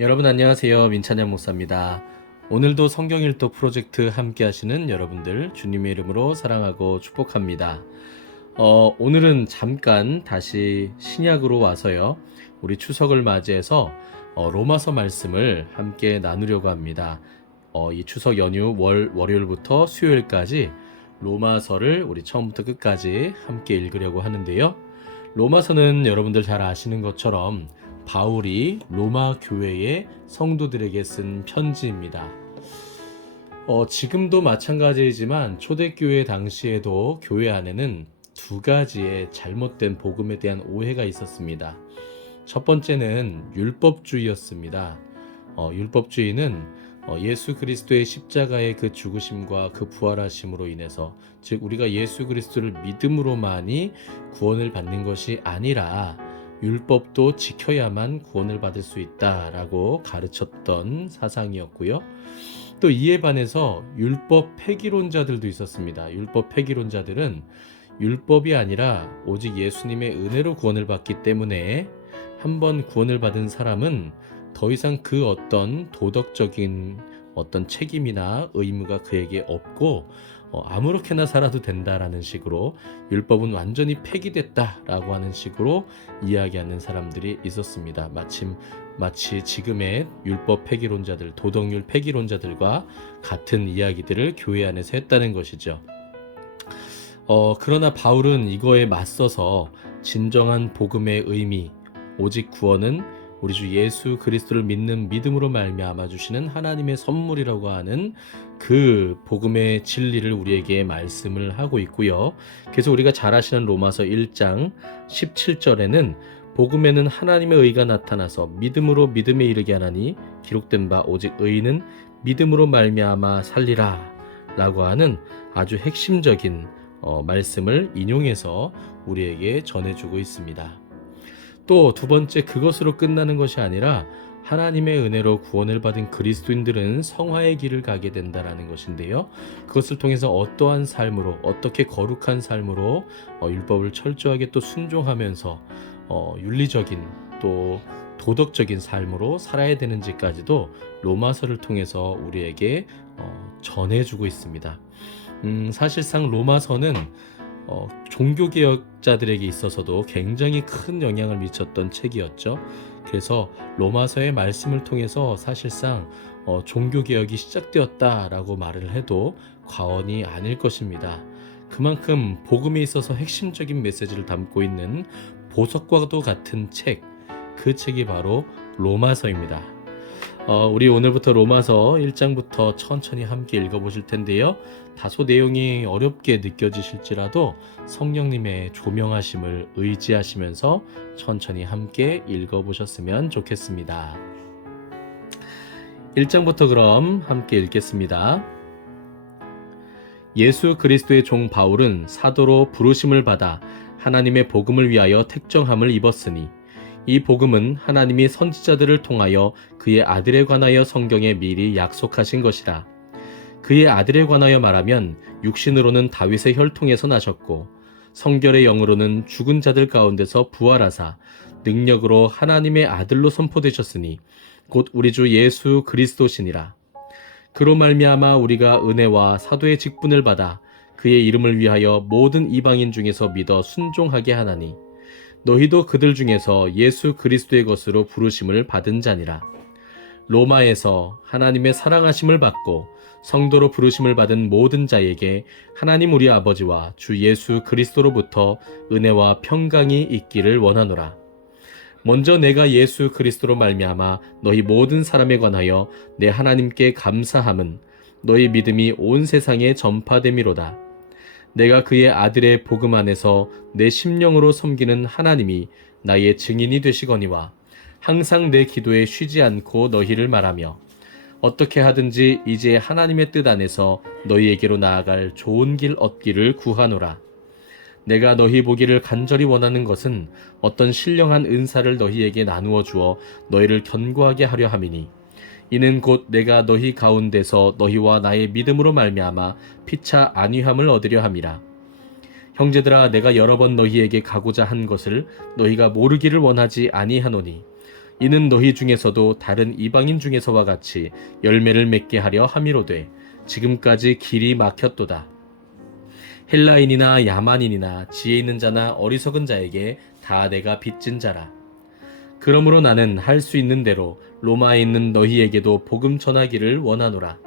여러분 안녕하세요. 민찬양 목사입니다. 오늘도 성경 일독 프로젝트 함께 하시는 여러분들 주님의 이름으로 사랑하고 축복합니다. 오늘은 잠깐 다시 신약으로 와서요. 우리 추석을 맞이해서 로마서 말씀을 함께 나누려고 합니다. 이 추석 연휴 월요일부터 수요일까지 로마서를 우리 처음부터 끝까지 함께 읽으려고 하는데요. 로마서는 여러분들 잘 아시는 것처럼 바울이 로마 교회의 성도들에게 쓴 편지입니다. 지금도 마찬가지이지만 초대교회 당시에도 교회 안에는 두 가지의 잘못된 복음에 대한 오해가 있었습니다. 첫 번째는 율법주의였습니다. 율법주의는 예수 그리스도의 십자가의 그 죽으심과 그 부활하심으로 인해서, 즉 우리가 예수 그리스도를 믿음으로만이 구원을 받는 것이 아니라 율법도 지켜야만 구원을 받을 수 있다라고 가르쳤던 사상이었고요. 또 이에 반해서 율법 폐기론자들도 있었습니다. 율법 폐기론자들은 율법이 아니라 오직 예수님의 은혜로 구원을 받기 때문에 한번 구원을 받은 사람은 더 이상 그 어떤 도덕적인 어떤 책임이나 의무가 그에게 없고 아무렇게나 살아도 된다라는 식으로 율법은 완전히 폐기됐다라고 하는 식으로 이야기하는 사람들이 있었습니다. 마치 지금의 율법 폐기론자들, 도덕률 폐기론자들과 같은 이야기들을 교회 안에서 했다는 것이죠. 그러나 바울은 이거에 맞서서 진정한 복음의 의미, 오직 구원은 우리 주 예수 그리스도를 믿는 믿음으로 말미암아 주시는 하나님의 선물이라고 하는 그 복음의 진리를 우리에게 말씀을 하고 있고요. 그래서 우리가 잘 아시는 로마서 1장 17절에는 복음에는 하나님의 의가 나타나서 믿음으로 믿음에 이르게 하나니 기록된 바 오직 의인은 믿음으로 말미암아 살리라 라고 하는 아주 핵심적인 말씀을 인용해서 우리에게 전해주고 있습니다. 또 두 번째, 그것으로 끝나는 것이 아니라 하나님의 은혜로 구원을 받은 그리스도인들은 성화의 길을 가게 된다라는 것인데요. 그것을 통해서 어떠한 삶으로, 어떻게 거룩한 삶으로 율법을 철저하게 또 순종하면서 윤리적인 또 도덕적인 삶으로 살아야 되는지까지도 로마서를 통해서 우리에게 전해주고 있습니다. 사실상 로마서는 종교개혁자들에게 있어서도 굉장히 큰 영향을 미쳤던 책이었죠. 그래서 로마서의 말씀을 통해서 사실상 종교개혁이 시작되었다라고 말을 해도 과언이 아닐 것입니다. 그만큼 복음에 있어서 핵심적인 메시지를 담고 있는 보석과도 같은 책, 그 책이 바로 로마서입니다. 우리 오늘부터 로마서 1장부터 천천히 함께 읽어보실 텐데요. 다소 내용이 어렵게 느껴지실지라도 성령님의 조명하심을 의지하시면서 천천히 함께 읽어보셨으면 좋겠습니다. 1장부터 그럼 함께 읽겠습니다. 예수 그리스도의 종 바울은 사도로 부르심을 받아 하나님의 복음을 위하여 택정함을 입었으니 이 복음은 하나님이 선지자들을 통하여 그의 아들에 관하여 성경에 미리 약속하신 것이라. 그의 아들에 관하여 말하면 육신으로는 다윗의 혈통에서 나셨고 성결의 영으로는 죽은 자들 가운데서 부활하사 능력으로 하나님의 아들로 선포되셨으니 곧 우리 주 예수 그리스도시니라. 그로 말미암아 우리가 은혜와 사도의 직분을 받아 그의 이름을 위하여 모든 이방인 중에서 믿어 순종하게 하나니 너희도 그들 중에서 예수 그리스도의 것으로 부르심을 받은 자니라. 로마에서 하나님의 사랑하심을 받고 성도로 부르심을 받은 모든 자에게 하나님 우리 아버지와 주 예수 그리스도로부터 은혜와 평강이 있기를 원하노라. 먼저 내가 예수 그리스도로 말미암아 너희 모든 사람에 관하여 내 하나님께 감사함은 너희 믿음이 온 세상에 전파됨이로다. 내가 그의 아들의 복음 안에서 내 심령으로 섬기는 하나님이 나의 증인이 되시거니와 항상 내 기도에 쉬지 않고 너희를 말하며 어떻게 하든지 이제 하나님의 뜻 안에서 너희에게로 나아갈 좋은 길 얻기를 구하노라. 내가 너희 보기를 간절히 원하는 것은 어떤 신령한 은사를 너희에게 나누어 주어 너희를 견고하게 하려 함이니 이는 곧 내가 너희 가운데서 너희와 나의 믿음으로 말미암아 피차 안위함을 얻으려 함이라. 형제들아, 내가 여러 번 너희에게 가고자 한 것을 너희가 모르기를 원하지 아니하노니 이는 너희 중에서도 다른 이방인 중에서와 같이 열매를 맺게 하려 함이로되 지금까지 길이 막혔도다. 헬라인이나 야만인이나 지혜 있는 자나 어리석은 자에게 다 내가 빚진 자라. 그러므로 나는 할 수 있는 대로 로마에 있는 너희에게도 복음 전하기를 원하노라.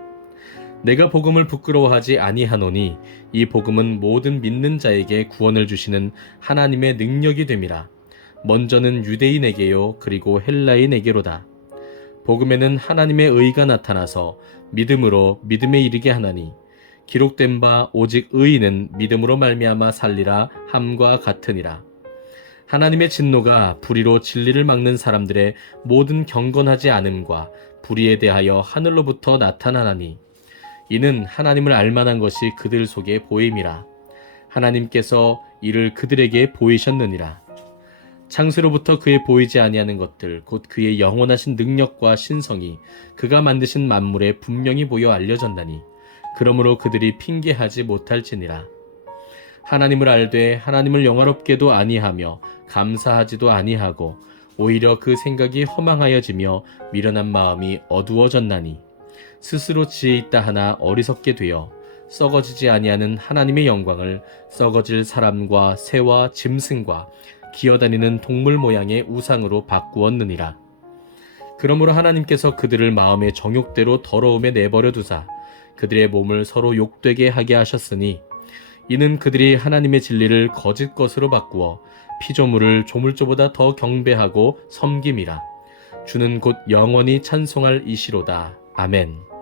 내가 복음을 부끄러워하지 아니하노니 이 복음은 모든 믿는 자에게 구원을 주시는 하나님의 능력이 됨이라. 먼저는 유대인에게요 그리고 헬라인에게로다. 복음에는 하나님의 의가 나타나서 믿음으로 믿음에 이르게 하나니 기록된 바 오직 의인은 믿음으로 말미암아 살리라 함과 같으니라. 하나님의 진노가 불의로 진리를 막는 사람들의 모든 경건하지 않음과 불의에 대하여 하늘로부터 나타나나니 이는 하나님을 알만한 것이 그들 속에 보임이라. 하나님께서 이를 그들에게 보이셨느니라. 창세로부터 그의 보이지 아니하는 것들 곧 그의 영원하신 능력과 신성이 그가 만드신 만물에 분명히 보여 알려졌나니 그러므로 그들이 핑계하지 못할지니라. 하나님을 알되 하나님을 영화롭게도 아니하며 감사하지도 아니하고 오히려 그 생각이 허망하여지며 미련한 마음이 어두워졌나니 스스로 지혜 있다 하나 어리석게 되어 썩어지지 아니하는 하나님의 영광을 썩어질 사람과 새와 짐승과 기어다니는 동물 모양의 우상으로 바꾸었느니라. 그러므로 하나님께서 그들을 마음의 정욕대로 더러움에 내버려 두사 그들의 몸을 서로 욕되게 하게 하셨으니 이는 그들이 하나님의 진리를 거짓 것으로 바꾸어 피조물을 조물조보다 더 경배하고 섬김이라. 주는 곧 영원히 찬송할 이시로다. 아멘.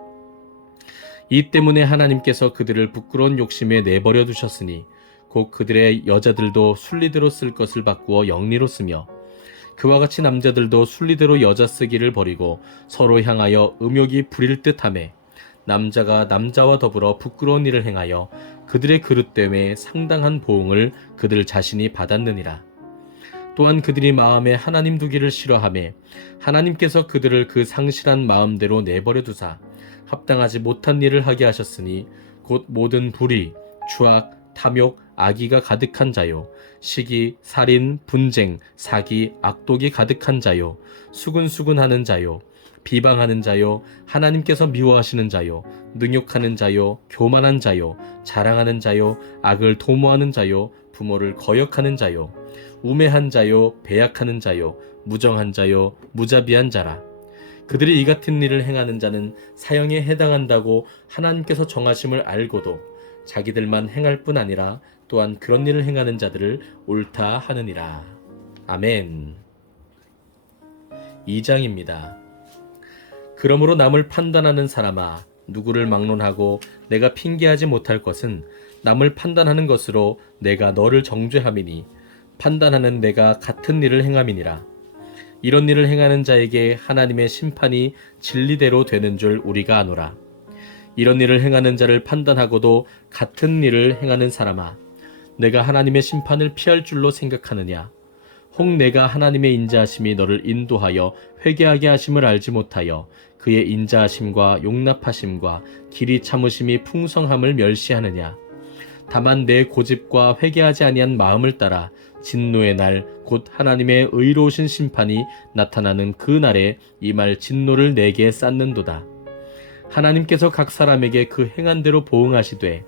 이 때문에 하나님께서 그들을 부끄러운 욕심에 내버려 두셨으니 곧 그들의 여자들도 순리대로 쓸 것을 바꾸어 영리로 쓰며 그와 같이 남자들도 순리대로 여자 쓰기를 버리고 서로 향하여 음욕이 부릴 듯하매 남자가 남자와 더불어 부끄러운 일을 행하여 그들의 그릇됨에 상당한 보응을 그들 자신이 받았느니라. 또한 그들이 마음에 하나님 두기를 싫어하매 하나님께서 그들을 그 상실한 마음대로 내버려 두사 합당하지 못한 일을 하게 하셨으니 곧 모든 불의, 추악, 탐욕, 악의가 가득한 자요 시기, 살인, 분쟁, 사기, 악독이 가득한 자요 수근수근하는 자요 비방하는 자요 하나님께서 미워하시는 자요 능욕하는 자요 교만한 자요 자랑하는 자요 악을 도모하는 자요 부모를 거역하는 자요 우매한 자요 배약하는 자요 무정한 자요 무자비한 자라. 그들이 이 같은 일을 행하는 자는 사형에 해당한다고 하나님께서 정하심을 알고도 자기들만 행할 뿐 아니라 또한 그런 일을 행하는 자들을 옳다 하느니라. 아멘. 2장입니다. 그러므로 남을 판단하는 사람아 누구를 막론하고 내가 핑계하지 못할 것은 남을 판단하는 것으로 내가 너를 정죄함이니 판단하는 내가 같은 일을 행함이니라. 이런 일을 행하는 자에게 하나님의 심판이 진리대로 되는 줄 우리가 아노라. 이런 일을 행하는 자를 판단하고도 같은 일을 행하는 사람아 내가 하나님의 심판을 피할 줄로 생각하느냐. 혹 내가 하나님의 인자하심이 너를 인도하여 회개하게 하심을 알지 못하여 그의 인자하심과 용납하심과 길이 참으심이 풍성함을 멸시하느냐. 다만 내 고집과 회개하지 아니한 마음을 따라 진노의 날 곧 하나님의 의로우신 심판이 나타나는 그 날에 이 말 진노를 내게 쌓는도다. 하나님께서 각 사람에게 그 행한 대로 보응하시되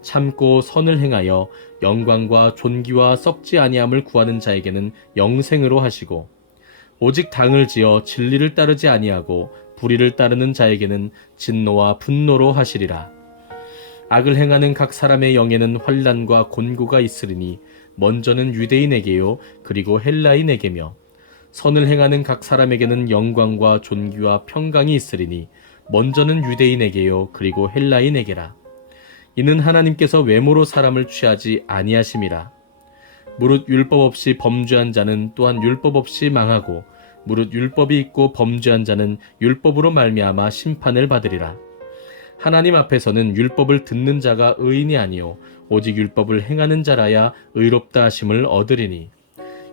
참고 선을 행하여 영광과 존귀와 썩지 아니함을 구하는 자에게는 영생으로 하시고 오직 당을 지어 진리를 따르지 아니하고 불의를 따르는 자에게는 진노와 분노로 하시리라. 악을 행하는 각 사람의 영에는 환난과 곤고가 있으리니 먼저는 유대인에게요 그리고 헬라인에게며 선을 행하는 각 사람에게는 영광과 존귀와 평강이 있으리니 먼저는 유대인에게요 그리고 헬라인에게라. 이는 하나님께서 외모로 사람을 취하지 아니하심이라. 무릇 율법 없이 범죄한 자는 또한 율법 없이 망하고 무릇 율법이 있고 범죄한 자는 율법으로 말미암아 심판을 받으리라. 하나님 앞에서는 율법을 듣는 자가 의인이 아니요 오직 율법을 행하는 자라야 의롭다 하심을 얻으리니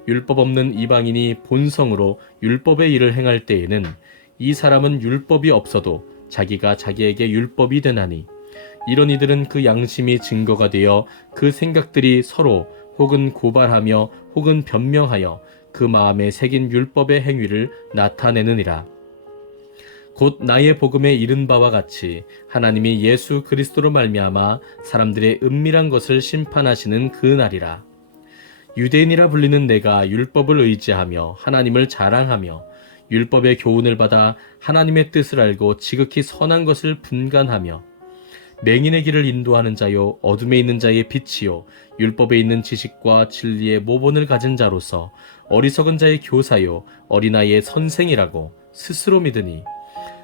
율법 없는 이방인이 본성으로 율법의 일을 행할 때에는 이 사람은 율법이 없어도 자기가 자기에게 율법이 되나니 이런 이들은 그 양심이 증거가 되어 그 생각들이 서로 혹은 고발하며 혹은 변명하여 그 마음에 새긴 율법의 행위를 나타내느니라. 곧 나의 복음에 이른 바와 같이 하나님이 예수 그리스도로 말미암아 사람들의 은밀한 것을 심판하시는 그 날이라. 유대인이라 불리는 내가 율법을 의지하며 하나님을 자랑하며 율법의 교훈을 받아 하나님의 뜻을 알고 지극히 선한 것을 분간하며 맹인의 길을 인도하는 자요 어둠에 있는 자의 빛이요 율법에 있는 지식과 진리의 모본을 가진 자로서 어리석은 자의 교사요 어린아이의 선생이라고 스스로 믿으니,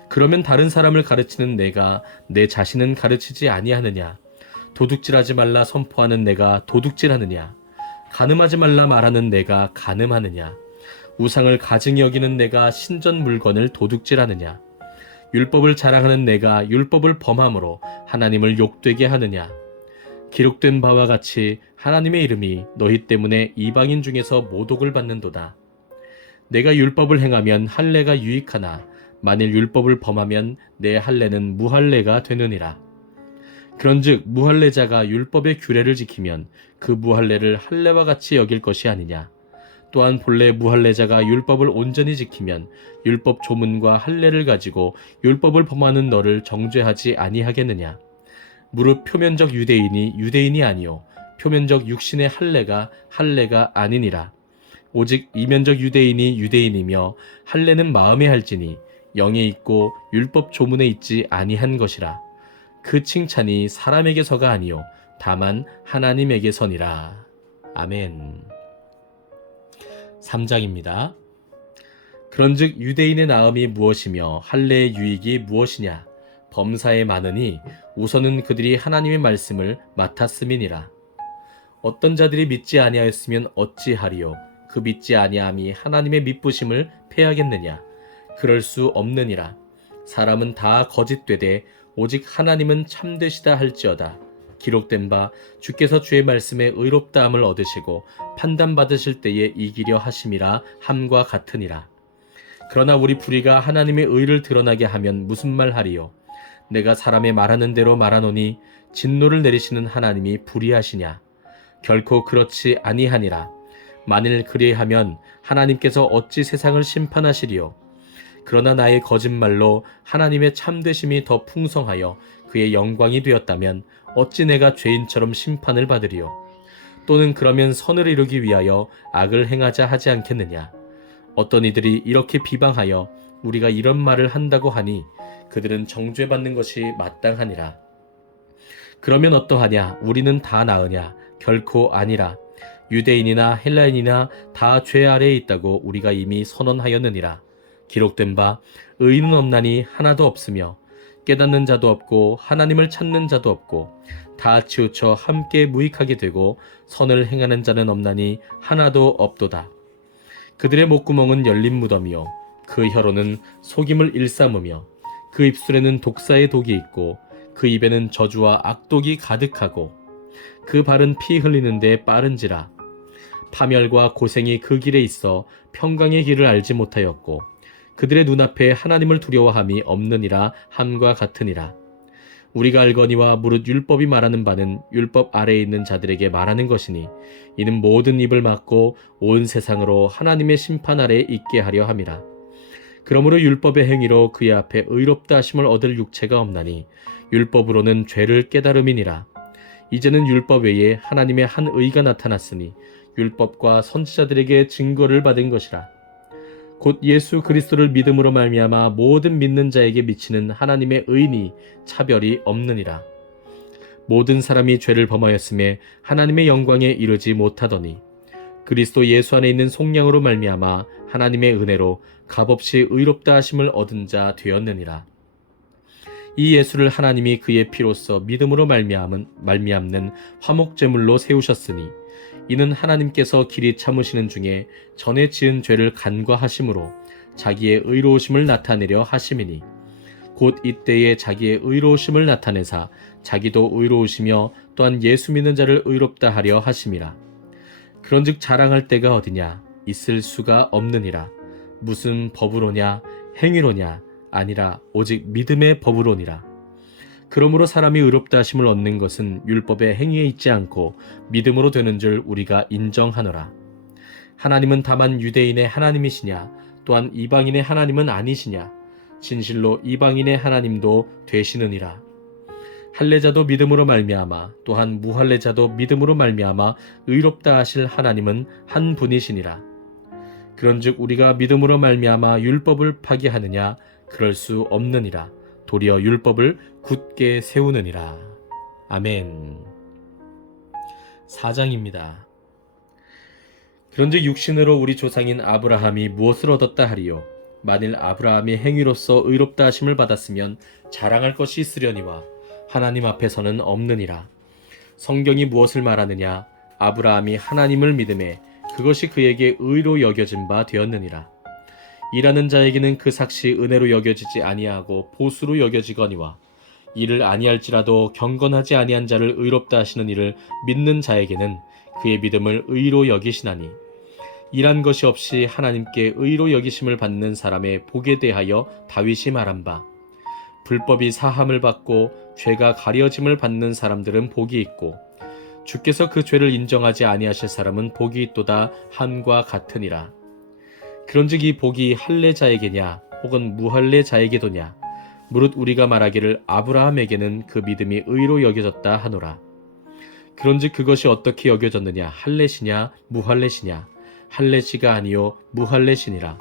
그러면 다른 사람을 가르치는 내가 내 자신은 가르치지 아니하느냐? 도둑질하지 말라 선포하는 내가 도둑질하느냐? 간음하지 말라 말하는 내가 간음하느냐? 우상을 가증히 여기는 내가 신전 물건을 도둑질하느냐? 율법을 자랑하는 내가 율법을 범함으로 하나님을 욕되게 하느냐? 기록된 바와 같이 하나님의 이름이 너희 때문에 이방인 중에서 모독을 받는도다. 내가 율법을 행하면 할례가 유익하나 만일 율법을 범하면 내 할례는 무할례가 되느니라. 그런즉 무할례자가 율법의 규례를 지키면 그 무할례를 할례와 같이 여길 것이 아니냐? 또한 본래 무할례자가 율법을 온전히 지키면 율법 조문과 할례를 가지고 율법을 범하는 너를 정죄하지 아니하겠느냐? 무릇 표면적 유대인이 유대인이 아니요 표면적 육신의 할례가 아니니라. 오직 이면적 유대인이 유대인이며 할례는 마음에 할지니 영에 있고 율법 조문에 있지 아니한 것이라. 그 칭찬이 사람에게서가 아니요 다만 하나님에게서니라. 아멘. 3장입니다. 그런즉 유대인의 나음이 무엇이며 할례의 유익이 무엇이냐? 범사에 많으니 우선은 그들이 하나님의 말씀을 맡았음이니라. 어떤 자들이 믿지 아니하였으면 어찌하리요? 그 믿지 아니함이 하나님의 믿부심을 패하겠느냐? 그럴 수 없느니라. 사람은 다 거짓되되 오직 하나님은 참되시다 할지어다. 기록된 바 주께서 주의 말씀에 의롭다함을 얻으시고 판단받으실 때에 이기려 하심이라 함과 같으니라. 그러나 우리 불의가 하나님의 의를 드러나게 하면 무슨 말 하리요? 내가 사람의 말하는 대로 말하노니 진노를 내리시는 하나님이 불의하시냐? 결코 그렇지 아니하니라. 만일 그리하면 하나님께서 어찌 세상을 심판하시리요? 그러나 나의 거짓말로 하나님의 참되심이 더 풍성하여 그의 영광이 되었다면 어찌 내가 죄인처럼 심판을 받으리요? 또는 그러면 선을 이루기 위하여 악을 행하자 하지 않겠느냐? 어떤 이들이 이렇게 비방하여 우리가 이런 말을 한다고 하니 그들은 정죄받는 것이 마땅하니라. 그러면 어떠하냐? 우리는 다 나으냐? 결코 아니라. 유대인이나 헬라인이나 다 죄 아래에 있다고 우리가 이미 선언하였느니라. 기록된 바 의인은 없나니 하나도 없으며 깨닫는 자도 없고 하나님을 찾는 자도 없고 다 치우쳐 함께 무익하게 되고 선을 행하는 자는 없나니 하나도 없도다. 그들의 목구멍은 열린 무덤이요 그 혀로는 속임을 일삼으며 그 입술에는 독사의 독이 있고 그 입에는 저주와 악독이 가득하고 그 발은 피 흘리는데 빠른지라. 파멸과 고생이 그 길에 있어 평강의 길을 알지 못하였고 그들의 눈앞에 하나님을 두려워함이 없느니라 함과 같으니라. 우리가 알거니와 무릇 율법이 말하는 바는 율법 아래에 있는 자들에게 말하는 것이니 이는 모든 입을 막고 온 세상으로 하나님의 심판 아래에 있게 하려 함이라. 그러므로 율법의 행위로 그의 앞에 의롭다 하심을 얻을 육체가 없나니 율법으로는 죄를 깨달음이니라. 이제는 율법 외에 하나님의 한 의가 나타났으니 율법과 선지자들에게 증거를 받은 것이라. 곧 예수 그리스도를 믿음으로 말미암아 모든 믿는 자에게 미치는 하나님의 의니 차별이 없느니라. 모든 사람이 죄를 범하였음에 하나님의 영광에 이르지 못하더니 그리스도 예수 안에 있는 속량으로 말미암아 하나님의 은혜로 값없이 의롭다 하심을 얻은 자 되었느니라. 이 예수를 하나님이 그의 피로써 믿음으로 말미암는 화목제물로 세우셨으니 이는 하나님께서 길이 참으시는 중에 전에 지은 죄를 간과하심으로 자기의 의로우심을 나타내려 하심이니 곧 이때에 자기의 의로우심을 나타내사 자기도 의로우시며 또한 예수 믿는 자를 의롭다 하려 하심이라. 그런즉 자랑할 때가 어디냐? 있을 수가 없느니라. 무슨 법으로냐? 행위로냐? 아니라 오직 믿음의 법으로니라. 그러므로 사람이 의롭다 하심을 얻는 것은 율법의 행위에 있지 않고 믿음으로 되는 줄 우리가 인정하노라. 하나님은 다만 유대인의 하나님이시냐? 또한 이방인의 하나님은 아니시냐? 진실로 이방인의 하나님도 되시느니라. 할례자도 믿음으로 말미암아 또한 무할례자도 믿음으로 말미암아 의롭다 하실 하나님은 한 분이시니라. 그런즉 우리가 믿음으로 말미암아 율법을 파기하느냐? 그럴 수 없느니라. 도리어 율법을 굳게 세우느니라. 아멘. 4장입니다. 그런즉 육신으로 우리 조상인 아브라함이 무엇을 얻었다 하리요? 만일 아브라함이 행위로서 의롭다 하심을 받았으면 자랑할 것이 있으려니와 하나님 앞에서는 없느니라. 성경이 무엇을 말하느냐? 아브라함이 하나님을 믿음에 그것이 그에게 의로 여겨진 바 되었느니라. 일하는 자에게는 그 삭시 은혜로 여겨지지 아니하고 보수로 여겨지거니와 이를 아니할지라도 경건하지 아니한 자를 의롭다 하시는 이를 믿는 자에게는 그의 믿음을 의로 여기시나니 일한 것이 없이 하나님께 의로 여기심을 받는 사람의 복에 대하여 다윗이 말한 바 불법이 사함을 받고 죄가 가려짐을 받는 사람들은 복이 있고 주께서 그 죄를 인정하지 아니하실 사람은 복이 있도다 함과 같으니라. 그런즉 이 복이 할례자에게냐 혹은 무할례자에게도냐 무릇 우리가 말하기를 아브라함에게는 그 믿음이 의로 여겨졌다 하노라. 그런즉 그것이 어떻게 여겨졌느냐? 할례시냐 무할례시냐? 할례시가 아니요 무할례시니라.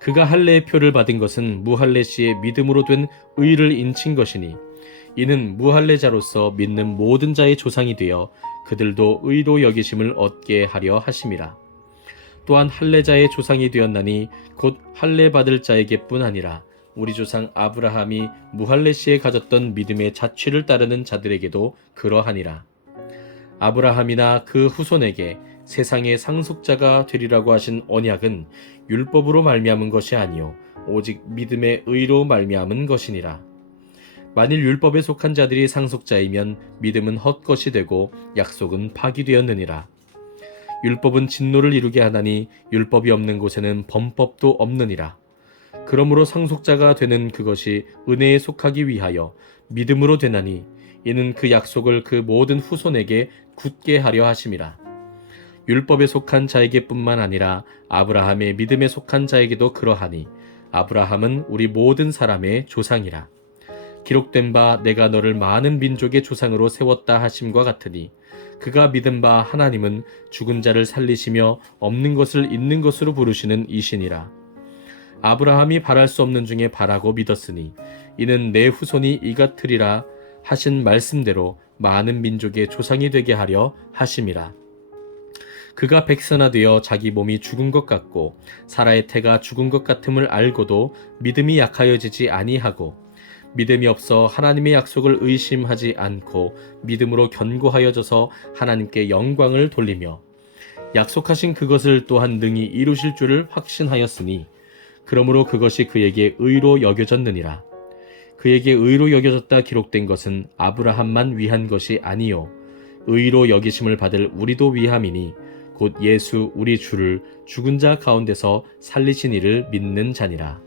그가 할례의 표를 받은 것은 무할례시의 믿음으로 된 의를 인친 것이니 이는 무할례자로서 믿는 모든 자의 조상이 되어 그들도 의로 여기심을 얻게 하려 하심이라. 또한 할례자의 조상이 되었나니 곧 할례 받을 자에게뿐 아니라 우리 조상 아브라함이 무할례시에 가졌던 믿음의 자취를 따르는 자들에게도 그러하니라. 아브라함이나 그 후손에게 세상의 상속자가 되리라고 하신 언약은 율법으로 말미암은 것이 아니요 오직 믿음의 의로 말미암은 것이니라. 만일 율법에 속한 자들이 상속자이면 믿음은 헛것이 되고 약속은 파기되었느니라. 율법은 진노를 이루게 하나니 율법이 없는 곳에는 범법도 없느니라. 그러므로 상속자가 되는 그것이 은혜에 속하기 위하여 믿음으로 되나니 이는 그 약속을 그 모든 후손에게 굳게 하려 하심이라. 율법에 속한 자에게뿐만 아니라 아브라함의 믿음에 속한 자에게도 그러하니 아브라함은 우리 모든 사람의 조상이라. 기록된 바 내가 너를 많은 민족의 조상으로 세웠다 하심과 같으니 그가 믿은 바 하나님은 죽은 자를 살리시며 없는 것을 있는 것으로 부르시는 이시니라. 아브라함이 바랄 수 없는 중에 바라고 믿었으니 이는 내 후손이 이같으리라 하신 말씀대로 많은 민족의 조상이 되게 하려 하심이라. 그가 백선화되어 자기 몸이 죽은 것 같고 사라의 태가 죽은 것 같음을 알고도 믿음이 약하여지지 아니하고 믿음이 없어 하나님의 약속을 의심하지 않고 믿음으로 견고하여져서 하나님께 영광을 돌리며 약속하신 그것을 또한 능히 이루실 줄을 확신하였으니 그러므로 그것이 그에게 의로 여겨졌느니라. 그에게 의로 여겨졌다 기록된 것은 아브라함만 위한 것이 아니요 의로 여기심을 받을 우리도 위함이니 곧 예수 우리 주를 죽은 자 가운데서 살리신 이를 믿는 자니라.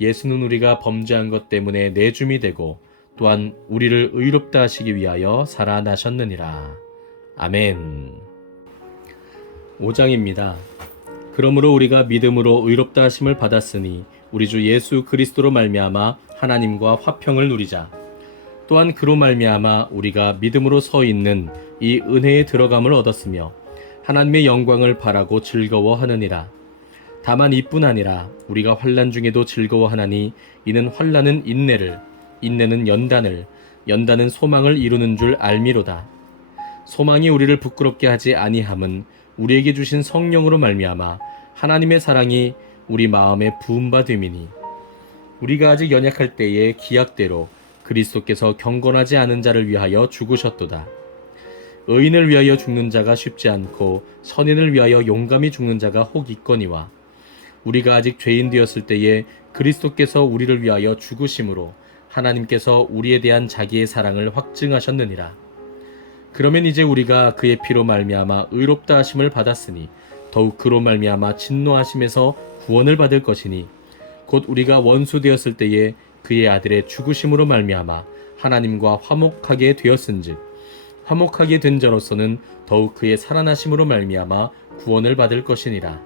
예수는 우리가 범죄한 것 때문에 내줌이 되고 또한 우리를 의롭다 하시기 위하여 살아나셨느니라. 아멘. 5장입니다. 그러므로 우리가 믿음으로 의롭다 하심을 받았으니 우리 주 예수 그리스도로 말미암아 하나님과 화평을 누리자. 또한 그로 말미암아 우리가 믿음으로 서 있는 이 은혜에 들어감을 얻었으며 하나님의 영광을 바라고 즐거워하느니라. 다만 이뿐 아니라 우리가 환난 중에도 즐거워하나니 이는 환난은 인내를, 인내는 연단을, 연단은 소망을 이루는 줄 알미로다. 소망이 우리를 부끄럽게 하지 아니함은 우리에게 주신 성령으로 말미암아 하나님의 사랑이 우리 마음에 부은 바 됨이니 우리가 아직 연약할 때에 기약대로 그리스도께서 경건하지 않은 자를 위하여 죽으셨도다. 의인을 위하여 죽는 자가 쉽지 않고 선인을 위하여 용감히 죽는 자가 혹 있거니와 우리가 아직 죄인 되었을 때에 그리스도께서 우리를 위하여 죽으심으로 하나님께서 우리에 대한 자기의 사랑을 확증하셨느니라. 그러면 이제 우리가 그의 피로 말미암아 의롭다 하심을 받았으니 더욱 그로 말미암아 진노하심에서 구원을 받을 것이니 곧 우리가 원수 되었을 때에 그의 아들의 죽으심으로 말미암아 하나님과 화목하게 되었은즉 화목하게 된 자로서는 더욱 그의 살아나심으로 말미암아 구원을 받을 것이니라.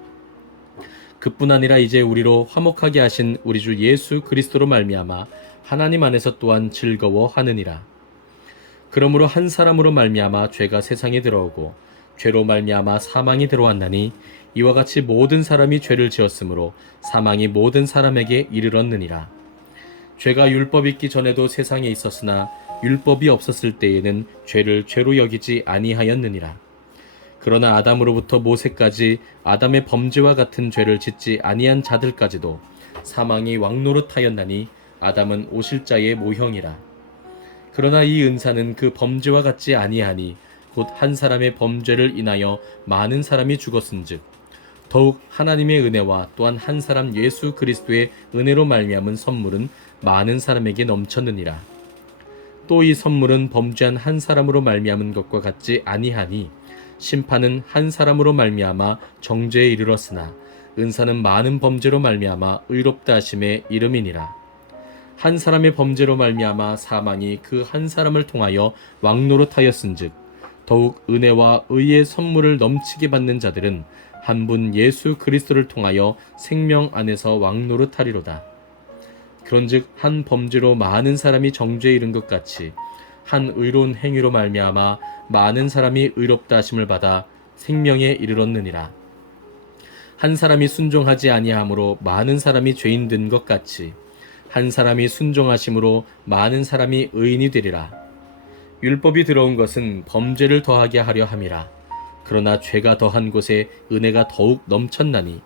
그뿐 아니라 이제 우리로 화목하게 하신 우리 주 예수 그리스도로 말미암아 하나님 안에서 또한 즐거워하느니라. 그러므로 한 사람으로 말미암아 죄가 세상에 들어오고 죄로 말미암아 사망이 들어왔나니 이와 같이 모든 사람이 죄를 지었으므로 사망이 모든 사람에게 이르렀느니라. 죄가 율법 있기 전에도 세상에 있었으나 율법이 없었을 때에는 죄를 죄로 여기지 아니하였느니라. 그러나 아담으로부터 모세까지 아담의 범죄와 같은 죄를 짓지 아니한 자들까지도 사망이 왕노릇하였나니 아담은 오실자의 모형이라. 그러나 이 은사는 그 범죄와 같지 아니하니 곧 한 사람의 범죄를 인하여 많은 사람이 죽었은즉 더욱 하나님의 은혜와 또한 한 사람 예수 그리스도의 은혜로 말미암은 선물은 많은 사람에게 넘쳤느니라. 또 이 선물은 범죄한 한 사람으로 말미암은 것과 같지 아니하니 심판은 한 사람으로 말미암아 정죄에 이르렀으나 은사는 많은 범죄로 말미암아 의롭다 하심의 이름이니라. 한 사람의 범죄로 말미암아 사망이 그 한 사람을 통하여 왕노릇하였은즉 더욱 은혜와 의의 선물을 넘치게 받는 자들은 한 분 예수 그리스도를 통하여 생명 안에서 왕노릇하리로다. 그런즉 한 범죄로 많은 사람이 정죄에 이른 것 같이 한 의로운 행위로 말미암아 많은 사람이 의롭다 하심을 받아 생명에 이르렀느니라. 한 사람이 순종하지 아니함으로 많은 사람이 죄인 된 것 같이 한 사람이 순종하심으로 많은 사람이 의인이 되리라. 율법이 들어온 것은 범죄를 더하게 하려 함이라. 그러나 죄가 더한 곳에 은혜가 더욱 넘쳤나니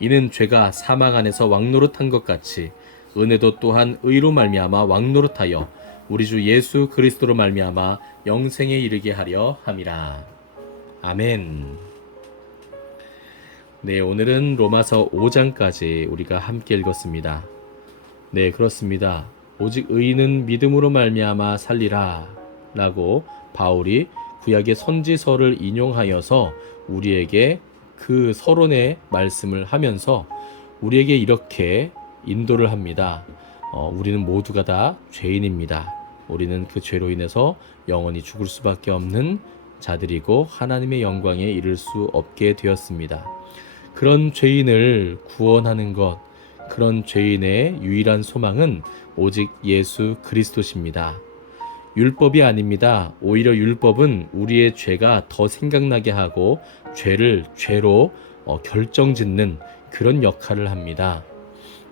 이는 죄가 사망 안에서 왕노릇한 것 같이 은혜도 또한 의로 말미암아 왕노릇하여 우리 주 예수 그리스도로 말미암아 영생에 이르게 하려 함이라. 아멘. 네, 오늘은 로마서 5장까지 우리가 함께 읽었습니다. 네, 그렇습니다. 오직 의인은 믿음으로 말미암아 살리라 라고 바울이 구약의 선지서를 인용하여서 우리에게 그 서론의 말씀을 하면서 우리에게 이렇게 인도를 합니다. 우리는 모두가 다 죄인입니다. 우리는 그 죄로 인해서 영원히 죽을 수밖에 없는 자들이고 하나님의 영광에 이를 수 없게 되었습니다. 그런 죄인을 구원하는 것, 그런 죄인의 유일한 소망은 오직 예수 그리스도십니다. 율법이 아닙니다. 오히려 율법은 우리의 죄가 더 생각나게 하고 죄를 죄로 결정짓는 그런 역할을 합니다.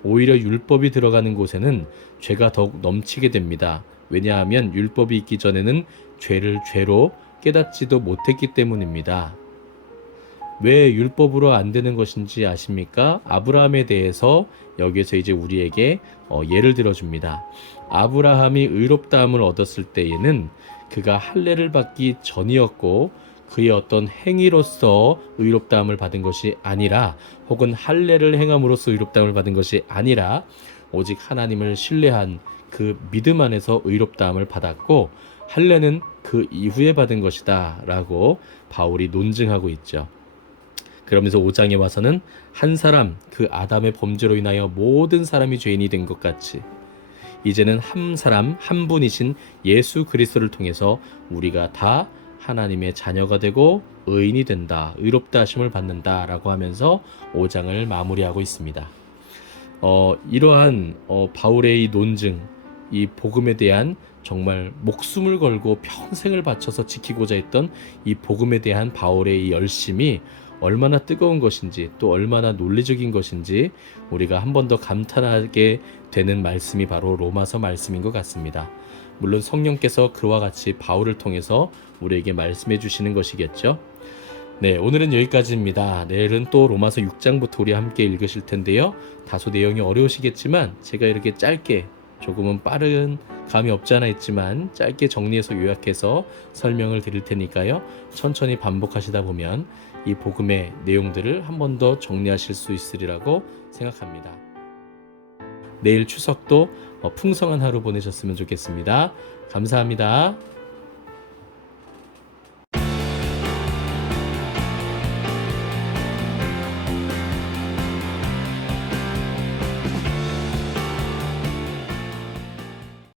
오히려 율법이 들어가는 곳에는 죄가 더욱 넘치게 됩니다. 왜냐하면 율법이 있기 전에는 죄를 죄로 깨닫지도 못했기 때문입니다. 왜 율법으로 안 되는 것인지 아십니까? 아브라함에 대해서 여기에서 이제 우리에게 예를 들어줍니다. 아브라함이 의롭다함을 얻었을 때에는 그가 할례를 받기 전이었고 그의 어떤 행위로서 의롭다함을 받은 것이 아니라 혹은 할례를 행함으로써 의롭다함을 받은 것이 아니라 오직 하나님을 신뢰한 그 믿음 안에서 의롭다함을 받았고 할례는 그 이후에 받은 것이다 라고 바울이 논증하고 있죠. 그러면서 5장에 와서는 한 사람 그 아담의 범죄로 인하여 모든 사람이 죄인이 된 것 같이 이제는 한 사람 한 분이신 예수 그리스도를 통해서 우리가 다 하나님의 자녀가 되고 의인이 된다, 의롭다 하심을 받는다 라고 하면서 5장을 마무리하고 있습니다. 이러한 바울의 이 논증, 이 복음에 대한 정말 목숨을 걸고 평생을 바쳐서 지키고자 했던 이 복음에 대한 바울의 이 열심이 얼마나 뜨거운 것인지 또 얼마나 논리적인 것인지 우리가 한 번 더 감탄하게 되는 말씀이 바로 로마서 말씀인 것 같습니다. 물론 성령께서 그와 같이 바울을 통해서 우리에게 말씀해 주시는 것이겠죠. 네, 오늘은 여기까지입니다. 내일은 또 로마서 6장부터 우리 함께 읽으실 텐데요. 다소 내용이 어려우시겠지만 제가 이렇게 짧게 조금은 빠른 감이 없지 않아 있지만 짧게 정리해서 요약해서 설명을 드릴 테니까요. 천천히 반복하시다 보면 이 복음의 내용들을 한 번 더 정리하실 수 있으리라고 생각합니다. 내일 추석도 풍성한 하루 보내셨으면 좋겠습니다. 감사합니다.